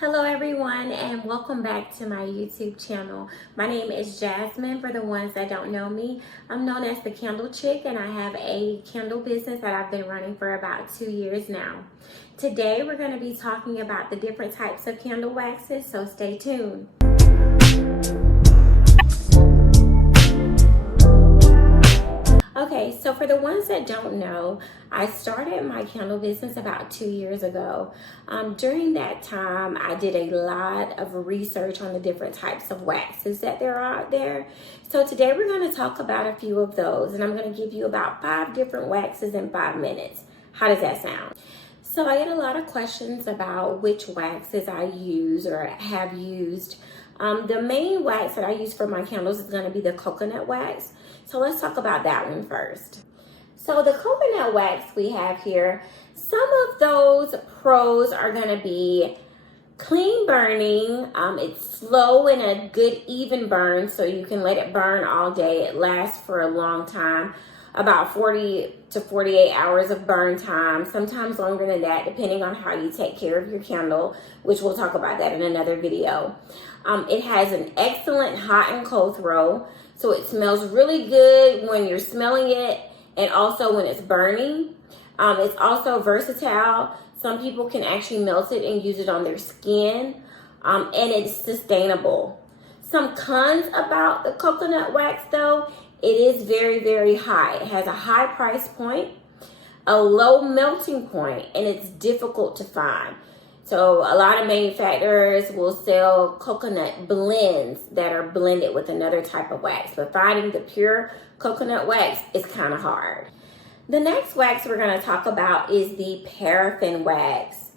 Hello everyone and welcome back to my YouTube channel. My name is Jasmine. For the ones that don't know me, I'm known as the Candle Chick and I have a candle business that I've been running for about 2 years now. Today we're going to be talking about the different types of candle waxes, so stay tuned. Okay, so for the ones that don't know, I started my candle business about 2 years ago. During that time, I did a lot of research on the different types of waxes that there are out there. So today we're going to talk about a few of those, and I'm going to give you about 5 different waxes in 5 minutes. How does that sound? So I get a lot of questions about which waxes I use or have used. The main wax that I use for my candles is going to be the coconut wax. So let's talk about that one first. So the coconut wax we have here, some of those pros are going to be clean burning. It's slow and a good even burn, so you can let it burn all day. It lasts for a long time, about 40 to 48 hours of burn time, sometimes longer than that, depending on how you take care of your candle, which we'll talk about that in another video. It has an excellent hot and cold throw, so it smells really good when you're smelling it and also when it's burning. It's also versatile. Some people can actually melt it and use it on their skin, and it's sustainable. Some cons about the coconut wax though, it is very, very high. It has a high price point, a low melting point, and it's difficult to find. So a lot of manufacturers will sell coconut blends that are blended with another type of wax, but finding the pure coconut wax is kind of hard. The next wax we're going to talk about is the paraffin wax.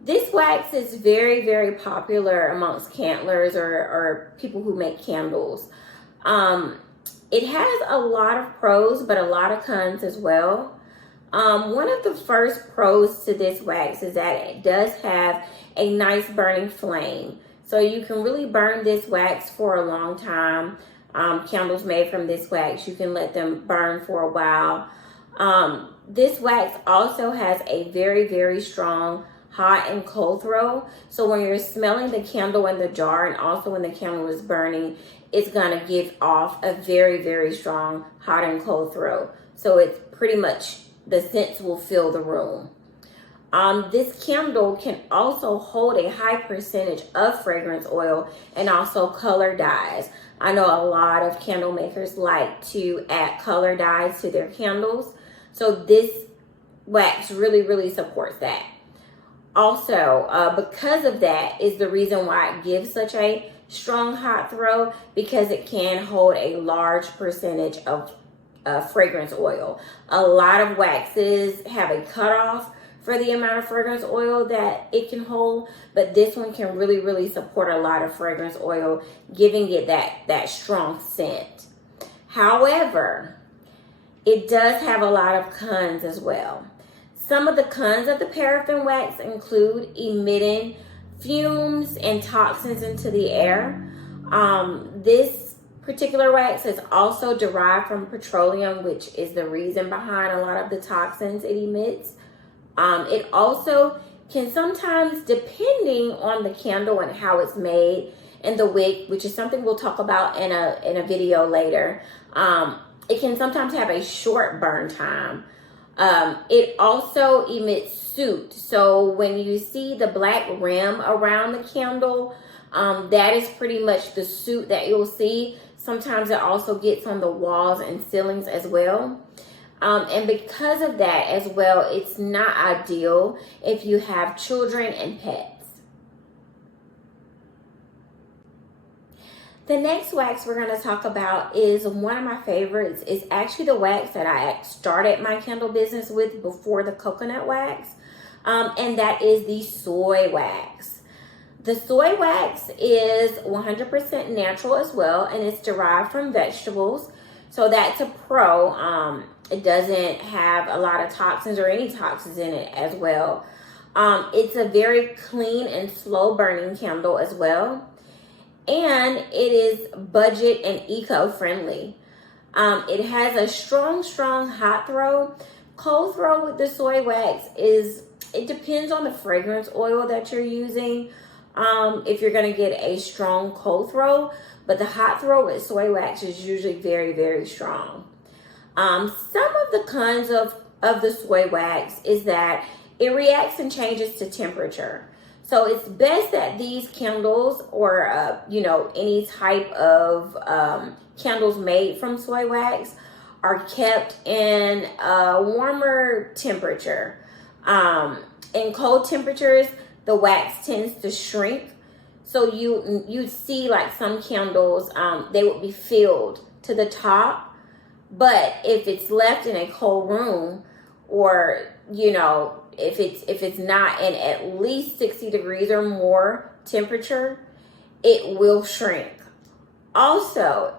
This wax is very, very popular amongst candlers or people who make candles. It has a lot of pros, but a lot of cons as well. One of the first pros to this wax is that it does have a nice burning flame. So you can really burn this wax for a long time. Candles made from this wax, you can let them burn for a while. This wax also has a very, very strong hot and cold throw. So when you're smelling the candle in the jar and also when the candle is burning, it's going to give off a very, very strong hot and cold throw. So it's pretty much, the scents will fill the room. This candle can also hold a high percentage of fragrance oil and also color dyes. I know a lot of candle makers like to add color dyes to their candles. So this wax really, really supports that. Also, because of that is the reason why it gives such a strong hot throw, because it can hold a large percentage of fragrance oil. A lot of waxes have a cutoff for the amount of fragrance oil that it can hold, but this one can really, really support a lot of fragrance oil, giving it that strong scent. However, it does have a lot of cons as well. Some of the cons of the paraffin wax include emitting fumes and toxins into the air. This particular wax is also derived from petroleum, which is the reason behind a lot of the toxins it emits. It also can sometimes, depending on the candle and how it's made and the wick, which is something we'll talk about in a video later, it can sometimes have a short burn time. It also emits soot. So when you see the black rim around the candle, that is pretty much the soot that you'll see. Sometimes it also gets on the walls and ceilings as well. And because of that as well, it's not ideal if you have children and pets. The next wax we're going to talk about is one of my favorites. It's actually the wax that I started my candle business with before the coconut wax, and that is the soy wax. The soy wax is 100% natural as well, and it's derived from vegetables, so that's a pro. It doesn't have a lot of toxins or any toxins in it as well. It's a very clean and slow burning candle as well. And it is budget and eco-friendly. It has a strong hot throw. Cold throw with the soy wax it depends on the fragrance oil that you're using. if you're going to get a strong cold throw, but the hot throw with soy wax is usually very, very strong. Some of the cons of the soy wax is that it reacts and changes to temperature. So it's best that these candles or, any type of candles made from soy wax are kept in a warmer temperature. In cold temperatures, the wax tends to shrink. So you'd see like some candles, they would be filled to the top. But if it's left in a cold room, or, if it's not in at least 60 degrees or more temperature, it will shrink. Also,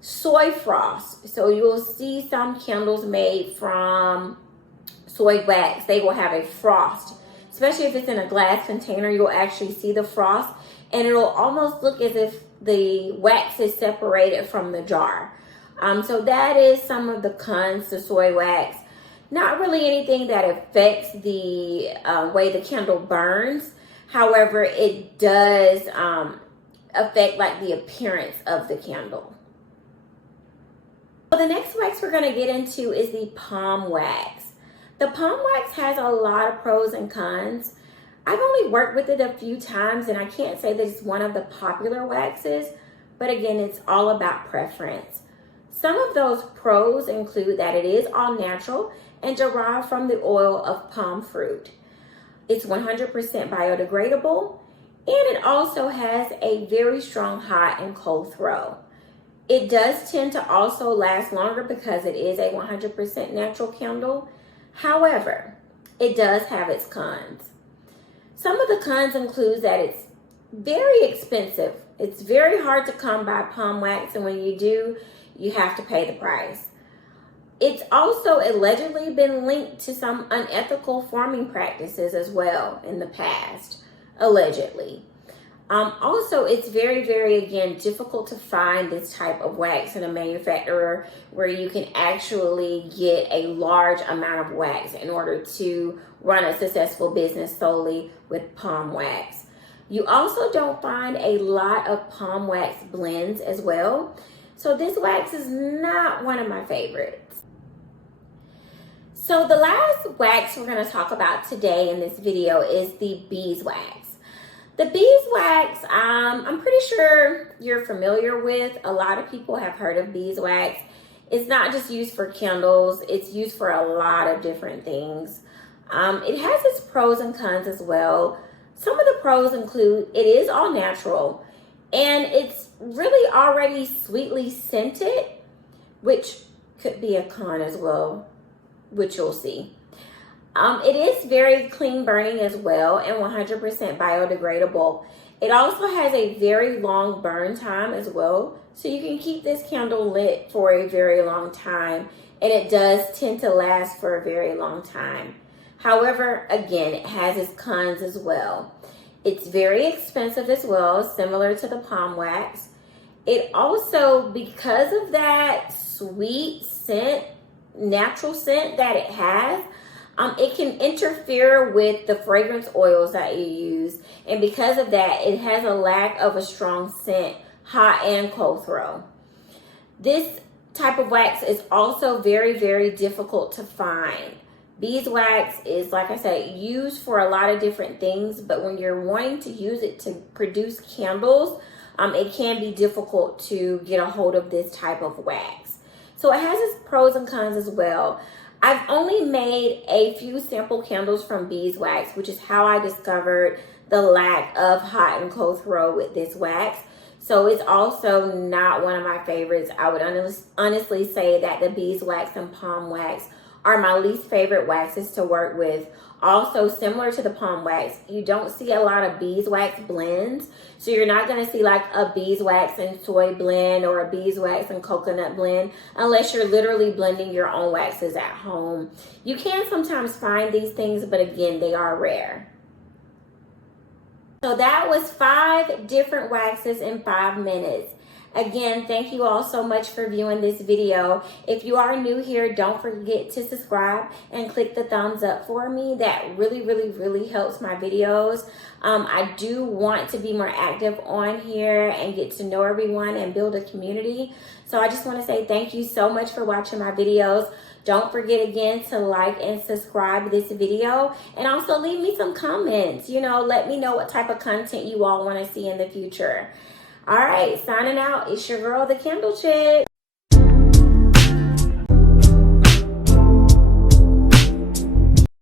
soy frost. So you'll see some candles made from soy wax. They will have a frost. Especially if it's in a glass container, you'll actually see the frost. And it'll almost look as if the wax is separated from the jar. So that is some of the cons to soy wax. Not really anything that affects the way the candle burns. However, it does affect like the appearance of the candle. So the next wax we're going to get into is the palm wax. The palm wax has a lot of pros and cons. I've only worked with it a few times, and I can't say that it's one of the popular waxes, but again, it's all about preference. Some of those pros include that it is all natural and derived from the oil of palm fruit. It's 100% biodegradable, and it also has a very strong hot and cold throw. It does tend to also last longer because it is a 100% natural candle. However, it does have its cons. Some of the cons include that it's very expensive. It's very hard to come by palm wax, and when you do, you have to pay the price. It's also allegedly been linked to some unethical farming practices as well in the past, allegedly. Also, it's very, very, again, difficult to find this type of wax in a manufacturer where you can actually get a large amount of wax in order to run a successful business solely with palm wax. You also don't find a lot of palm wax blends as well. So this wax is not one of my favorites. So the last wax we're going to talk about today in this video is the beeswax. The beeswax, I'm pretty sure you're familiar with. A lot of people have heard of beeswax. It's not just used for candles. It's used for a lot of different things. It has its pros and cons as well. Some of the pros include it is all natural and it's really already sweetly scented, which could be a con as well, which you'll see. It is very clean burning as well and 100% biodegradable. It also has a very long burn time as well, so you can keep this candle lit for a very long time, and it does tend to last for a very long time. However, again, it has its cons as well. It's very expensive as well, similar to the palm wax. It also, because of that sweet scent, natural scent that it has, it can interfere with the fragrance oils that you use. And because of that, it has a lack of a strong scent, hot and cold throw. This type of wax is also very, very difficult to find. Beeswax is, like I said, used for a lot of different things, but when you're wanting to use it to produce candles, it can be difficult to get a hold of this type of wax. So it has its pros and cons as well. I've only made a few sample candles from beeswax, which is how I discovered the lack of hot and cold throw with this wax. So it's also not one of my favorites. I would honestly say that the beeswax and palm wax are my least favorite waxes to work with. Also, similar to the palm wax, you don't see a lot of beeswax blends. So you're not going to see like a beeswax and soy blend or a beeswax and coconut blend unless you're literally blending your own waxes at home. You can sometimes find these things, but again, they are rare. So that was 5 different waxes in 5 minutes. Again, thank you all so much for viewing this video. If you are new here, don't forget to subscribe and click the thumbs up for me. That really helps my videos. I do want to be more active on here and get to know everyone and build a community. So I just want to say thank you so much for watching my videos. Don't forget again to like and subscribe this video, and also leave me some comments. Let me know what type of content you all want to see in the future. All right, signing out. It's your girl, the Candle Chick.